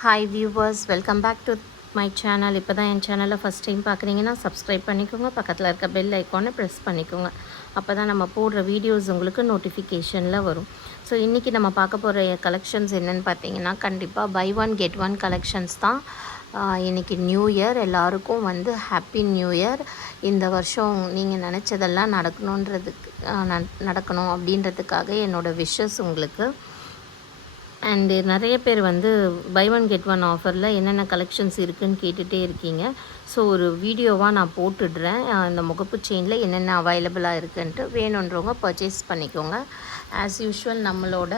Hi viewers, welcome back to my channel. இப்போ தான் என் சேனலை ஃபஸ்ட் டைம் பார்க்குறீங்கன்னா சப்ஸ்கிரைப் பண்ணிக்கோங்க. பக்கத்தில் இருக்க பெல் ஐக்கானை ப்ரெஸ் பண்ணிக்கோங்க. அப்போ தான் நம்ம போடுற வீடியோஸ் உங்களுக்கு நோட்டிஃபிகேஷனில் வரும். ஸோ இன்றைக்கி நம்ம பார்க்க போகிற கலெக்ஷன்ஸ் என்னென்னு பார்த்தீங்கன்னா, கண்டிப்பாக buy one get one collections தான். இன்றைக்கி நியூ இயர், எல்லாருக்கும் வந்து ஹாப்பி நியூ இயர். இந்த வருஷம் நீங்கள் நினச்சதெல்லாம் நடக்கணும் அப்படின்றதுக்காக என்னோடய விஷஸ் உங்களுக்கு. அண்டு நிறைய பேர் வந்து பை ஒன் கெட் ஒன் ஆஃபரில் என்னென்ன கலெக்ஷன்ஸ் இருக்குதுன்னு கேட்டுகிட்டே இருக்கீங்க. ஸோ ஒரு வீடியோவாக நான் போட்டுடுறேன். இந்த முகப்பு செயினில் என்னென்ன அவைலபிளாக இருக்குன்ட்டு வேணுன்றவங்க பர்ச்சேஸ் பண்ணிக்கோங்க. ஆஸ் யூஷுவல் நம்மளோட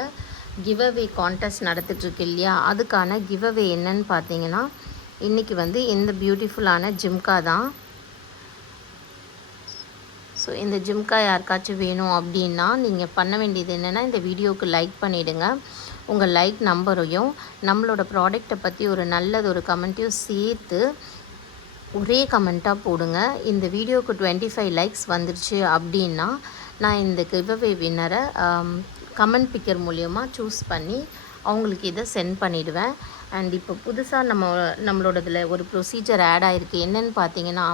கிவ் அவே கான்டெஸ்ட் நடத்திட்டுருக்கு இல்லையா, அதுக்கான கிவ் அவே என்னன்னு பார்த்தீங்கன்னா, இன்றைக்கி வந்து இந்த பியூட்டிஃபுல்லான ஜிம்கா தான். ஸோ இந்த ஜிம்கா யாருக்காச்சும் வேணும் அப்படின்னா நீங்கள் பண்ண வேண்டியது என்னென்னா, இந்த வீடியோவுக்கு லைக் பண்ணிவிடுங்க. உங்கள் லைக் நம்பரையும் நம்மளோட ப்ராடக்டை பற்றி ஒரு நல்லது ஒரு கமெண்ட்டையும் சேர்த்து ஒரே கமெண்ட்டாக போடுங்க. இந்த வீடியோவுக்கு 25 லைக்ஸ் வந்துருச்சு அப்படின்னா நான் இந்த கிவ்அவே வின்னரை கமெண்ட் பிக்கர் மூலியமாக சூஸ் பண்ணி அவங்களுக்கு இதை சென்ட் பண்ணிவிடுவேன். அண்ட் இப்போ புதுசாக நம்மளோடதில் ஒரு ப்ரொசீஜர் ஆட் ஆகிருக்கு. என்னென்னு பார்த்தீங்கன்னா,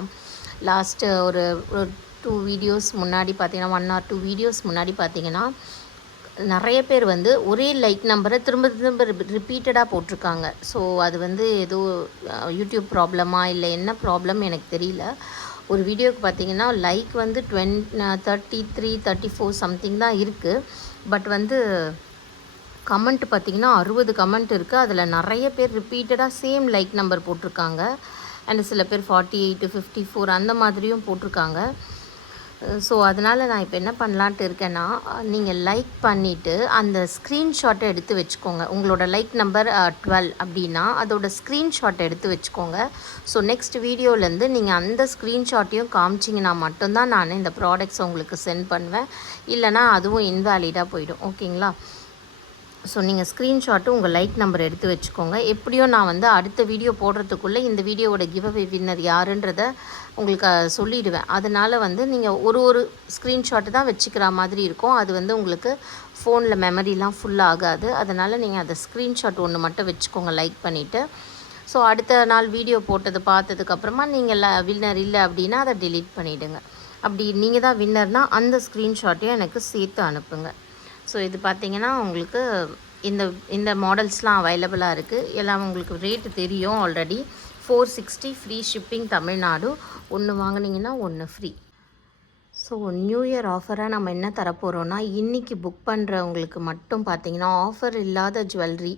லாஸ்ட்டு ஒரு 2 வீடியோஸ் முன்னாடி பார்த்தீங்கன்னா, 1 or 2 வீடியோஸ் முன்னாடி பார்த்தீங்கன்னா, நிறைய பேர் வந்து ஒரே லைக் நம்பரை திரும்ப திரும்ப ரிப்பீட்டடாக போட்டிருக்காங்க. ஸோ அது வந்து ஏதோ யூடியூப் ப்ராப்ளமா இல்லை என்ன ப்ராப்ளம் எனக்கு தெரியல. ஒரு வீடியோவுக்கு பார்த்தீங்கன்னா லைக் வந்து 33, 34 சம்திங் தான் இருக்குது. பட் வந்து கமெண்ட் பார்த்திங்கன்னா 60 கமெண்ட் இருக்குது. அதில் நிறைய பேர் ரிப்பீட்டடாக சேம் லைக் நம்பர் போட்டிருக்காங்க. அண்ட் சில பேர் 48, 54 அந்த மாதிரியும் போட்டிருக்காங்க. ஸோ அதனால் நான் இப்போ என்ன பண்ணலான்ட்டு இருக்கேன்னா, நீங்கள் லைக் பண்ணிவிட்டு அந்த ஸ்க்ரீன்ஷாட்டை எடுத்து வச்சுக்கோங்க. உங்களோட லைக் நம்பர் 12 அப்படின்னா அதோட ஸ்க்ரீன்ஷாட்டை எடுத்து வச்சுக்கோங்க. ஸோ நெக்ஸ்ட் வீடியோலேருந்து நீங்கள் அந்த ஸ்க்ரீன்ஷாட்டையும் காமிச்சிங்கன்னா மட்டும்தான் நான் இந்த ப்ராடக்ட்ஸ் உங்களுக்கு சென்ட் பண்ணுவேன். இல்லைனா அதுவும் இன்வேலிடாக போயிடும். ஓகேங்களா? ஸோ நீங்கள் ஸ்க்ரீன்ஷாட்டு உங்கள் லைக் நம்பர் எடுத்து வச்சுக்கோங்க. எப்படியோ நான் வந்து அடுத்த வீடியோ போடுறதுக்குள்ளே இந்த வீடியோவோட கிவ் அவே வின்னர் யாருன்றதை உங்களுக்கு சொல்லிவிடுவேன். அதனால் வந்து நீங்கள் ஒரு ஸ்க்ரீன்ஷாட்டு தான் வச்சுக்கிற மாதிரி இருக்கும். அது வந்து உங்களுக்கு ஃபோனில் மெமரிலாம் ஃபுல் ஆகாது. அதனால் நீங்கள் அதை ஸ்க்ரீன்ஷாட் ஒன்று மட்டும் வச்சுக்கோங்க லைக் பண்ணிவிட்டு. ஸோ அடுத்த நாள் வீடியோ போட்டது பார்த்ததுக்கப்புறமா நீங்கள் வின்னர் இல்லை அப்படின்னா அதை டெலீட் பண்ணிவிடுங்க. அப்படி நீங்கள் தான் வின்னர்னால் அந்த ஸ்க்ரீன்ஷாட்டையும் எனக்கு சேர்த்து அனுப்புங்க. ஸோ இது பார்த்திங்கன்னா உங்களுக்கு இந்த மாடல்ஸ்லாம் அவைலபிளாக இருக்குது. எல்லாம் உங்களுக்கு ரேட்டு தெரியும் ஆல்ரெடி. 460 free shipping Tamil Nadu. ஒன்று வாங்கினீங்கன்னா ஒன்று ஃப்ரீ. ஸோ நியூ இயர் ஆஃபராக நம்ம என்ன தரப்போகிறோன்னா, இன்றைக்கி புக் பண்ணுறவங்களுக்கு மட்டும் பார்த்திங்கன்னா ஆஃபர் இல்லாத ஜுவல்லரி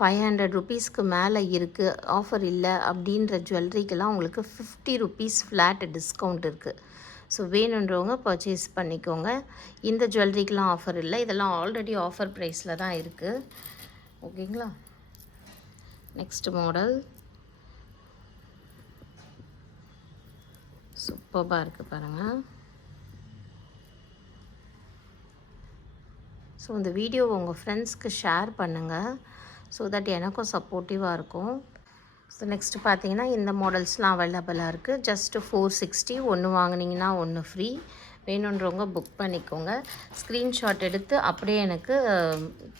500 ருபீஸ்க்கு மேலே இருக்குது, ஆஃபர் இல்லை அப்படின்ற ஜுவல்லரிக்கெல்லாம் உங்களுக்கு 50 ருபீஸ் ஃப்ளாட் டிஸ்கவுண்ட் இருக்குது. ஸோ வேணுன்றவங்க பர்ச்சேஸ் பண்ணிக்கோங்க. இந்த ஜுவல்லரிக்கெலாம் ஆஃபர் இல்லை, இதெல்லாம் ஆல்ரெடி ஆஃபர் ப்ரைஸில் தான் இருக்குது. ஓகேங்களா? நெக்ஸ்ட் மாடல் சூப்பராக இருக்குது பாருங்கள். ஸோ இந்த வீடியோவை உங்கள் ஃப்ரெண்ட்ஸ்க்கு ஷேர் பண்ணுங்கள். ஸோ தட் எனக்கும் சப்போர்ட்டிவாக இருக்கும். ஸோ நெக்ஸ்ட்டு பார்த்தீங்கன்னா இந்த மாடல்ஸ்லாம் அவைலபிளாக இருக்குது. ஜஸ்ட்டு 460. ஒன்று வாங்கினீங்கன்னா ஒன்று ஃப்ரீ. வேணுன்றவங்க புக் பண்ணிக்கோங்க. ஸ்க்ரீன்ஷாட் எடுத்து அப்படியே எனக்கு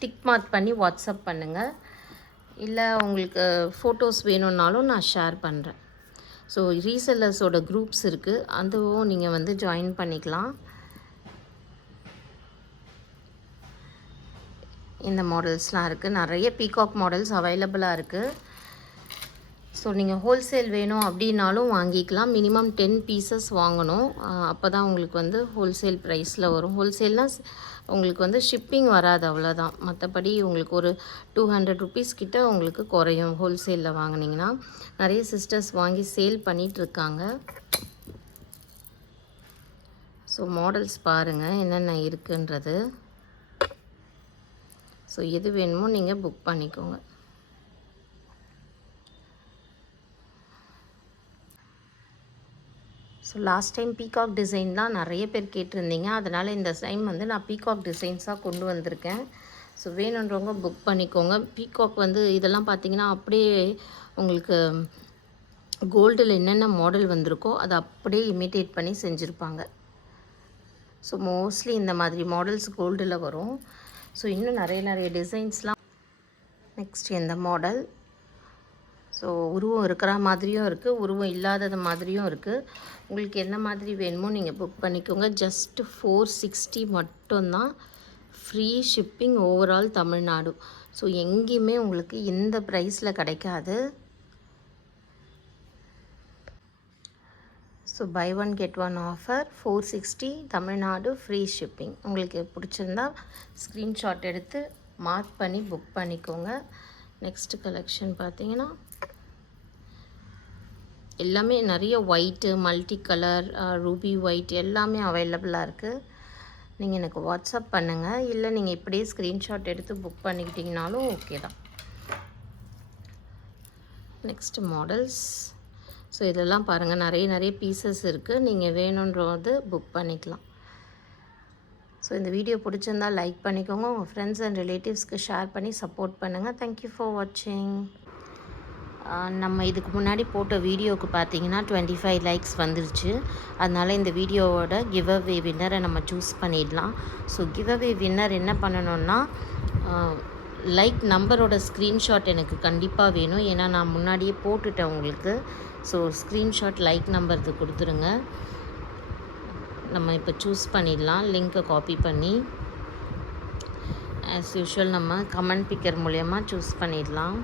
டிக் மார்க் பண்ணி வாட்ஸ்அப் பண்ணுங்கள். இல்லை உங்களுக்கு ஃபோட்டோஸ் வேணும்னாலும் நான் ஷேர் பண்ணுறேன். ஸோ ரீசெல்லர்ஸோட குரூப்ஸ் இருக்குது, அதுவும் நீங்கள் வந்து ஜாயின் பண்ணிக்கலாம். இந்த மாடல்ஸ்லாம் இருக்குது. நிறைய பீகாக் மாடல்ஸ் அவைலபிளாக இருக்குது. ஸோ நீங்கள் ஹோல்சேல் வேணும் அப்படின்னாலும் வாங்கிக்கலாம். மினிமம் 10 பீசஸ் வாங்கணும். அப்போ தான் உங்களுக்கு வந்து ஹோல்சேல் ப்ரைஸில் வரும். ஹோல்சேல்னால் உங்களுக்கு வந்து ஷிப்பிங் வராது, அவ்வளோதான். மற்றபடி உங்களுக்கு ஒரு 200 ருபீஸ் கிட்ட உங்களுக்கு குறையும் ஹோல்சேலில் வாங்கினீங்கன்னா. நிறைய சிஸ்டர்ஸ் வாங்கி சேல் பண்ணிகிட்ருக்காங்க. ஸோ மாடல்ஸ் பாருங்கள் என்னென்ன இருக்குன்றது. ஸோ எது வேணுமோ நீங்கள் புக் பண்ணிக்கோங்க. So last time peacock design தான் நிறைய பேர் கேட்டிருந்தீங்க. அதனால் இந்த டைம் வந்து நான் பீகாக் டிசைன்ஸாக கொண்டு வந்திருக்கேன். ஸோ வேணுன்றவங்க புக் பண்ணிக்கோங்க. பீகாக் வந்து இதெல்லாம் பார்த்திங்கன்னா அப்படியே உங்களுக்கு கோல்டில் என்னென்ன மாடல் வந்திருக்கோ அதை அப்படியே இமிட்டேட் பண்ணி செஞ்சுருப்பாங்க. ஸோ மோஸ்ட்லி இந்த மாதிரி மாடல்ஸ் கோல்டில் வரும். ஸோ இன்னும் நிறைய டிசைன்ஸ்லாம். நெக்ஸ்ட் இந்த மாடல் ஸோ உருவம் இருக்கிற மாதிரியும் இருக்குது, உருவம் இல்லாதது மாதிரியும் இருக்குது. உங்களுக்கு என்ன மாதிரி வேணுமோ நீங்கள் புக் பண்ணிக்கோங்க. ஜஸ்ட்டு 460 மட்டும்தான். Free shipping overall Tamil Nadu. So எங்கேயுமே உங்களுக்கு இந்த ப்ரைஸில் கிடைக்காது. So buy one get one offer 460 Tamil Nadu free shipping. உங்களுக்கு பிடிச்சிருந்தா ஸ்க்ரீன்ஷாட் எடுத்து மார்க் பண்ணி புக் பண்ணிக்கோங்க. நெக்ஸ்ட் கலெக்ஷன் பார்த்தீங்கன்னா எல்லாமே நிறைய white, multi colour, Ruby white எல்லாமே அவைலபிளாக இருக்குது. நீங்கள் எனக்கு வாட்ஸ்அப் பண்ணுங்கள், இல்லை நீங்கள் இப்படியே ஸ்க்ரீன்ஷாட் எடுத்து புக் பண்ணிக்கிட்டிங்கனாலும் ஓகே தான். Next models. ஸோ இதெல்லாம் பாருங்கள், நிறைய பீசஸ் இருக்குது. நீங்கள் வேணுன்றது புக் பண்ணிக்கலாம். ஸோ இந்த வீடியோ பிடிச்சிருந்தால் லைக் பண்ணிக்கோங்க, உங்கள் ஃப்ரெண்ட்ஸ் அண்ட் ரிலேட்டிவ்ஸ்க்கு ஷேர் பண்ணி சப்போர்ட் பண்ணுங்கள். தேங்க்யூ ஃபார் வாட்சிங். நம்ம இதுக்கு முன்னாடி போட்ட வீடியோவுக்கு பார்த்தீங்கன்னா 25 லைக்ஸ் வந்துருச்சு. அதனால் இந்த வீடியோவோட கிவ் அவே வின்னரை நம்ம சூஸ் பண்ணிடலாம். ஸோ கிவ் அவே வின்னர் என்ன பண்ணணுன்னா, லைக் நம்பரோட ஸ்க்ரீன்ஷாட் எனக்கு கண்டிப்பாக வேணும். ஏன்னா நான் முன்னாடியே போட்டுட்டேன் உங்களுக்கு. ஸோ ஸ்க்ரீன்ஷாட் லைக் நம்பருக்கு கொடுத்துருங்க. நம்ம இப்போ சூஸ் பண்ணிடலாம். லிங்க்கை காப்பி பண்ணி ஆஸ் யூஷுவல் நம்ம கமெண்ட் பிக்கர் மூலயமா சூஸ் பண்ணிடலாம்.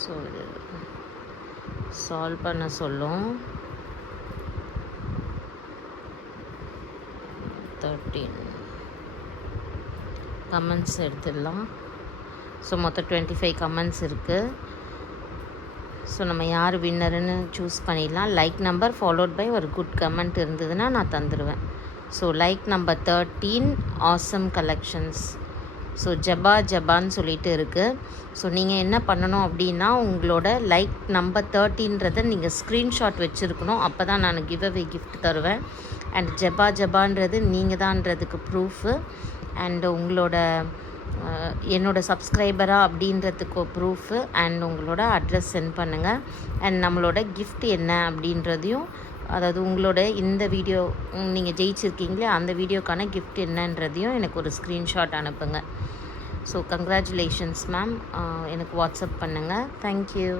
ஸோ இது சால்வ் பண்ண சொல்லும். 13 கமெண்ட்ஸ் எடுத்துடலாம். ஸோ மொத்தம் 25 கமெண்ட்ஸ் இருக்குது. ஸோ நம்ம யார் வின்னருன்னு சூஸ் பண்ணிடலாம். லைக் நம்பர் ஃபாலோட் பை ஒரு குட் கமெண்ட் இருந்ததுன்னா நான் தந்துடுவேன். So like number 13 awesome collections. So ஜபான்னு சொல்லிட்டு இருக்குது. ஸோ நீங்கள் என்ன பண்ணணும் அப்படின்னா, உங்களோட லைக் நம்பர் 13ன்றதை நீங்கள் ஸ்க்ரீன்ஷாட் வச்சுருக்கணும். அப்போ தான் நான் கிவ் அவே கிஃப்ட் தருவேன். அண்ட் ஜபான்றது நீங்கள் தான்றதுக்கு ப்ரூஃபு. அண்டு உங்களோட என்னோடய சப்ஸ்கிரைபராக அப்படின்றதுக்கு ப்ரூஃபு. அண்ட் உங்களோட அட்ரஸ் சென்ட் பண்ணுங்கள். அண்ட் நம்மளோட கிஃப்ட் என்ன அப்படின்றதையும், அதாவது உங்களோட இந்த வீடியோ நீங்கள் ஜெயிச்சிருக்கீங்களே அந்த வீடியோக்கான கிஃப்ட் என்னன்றதையும் எனக்கு ஒரு ஸ்க்ரீன்ஷாட் அனுப்புங்க. So congratulations ma'am. எனக்கு வாட்ஸ்அப் பண்ணுங்கள். தேங்க்யூ.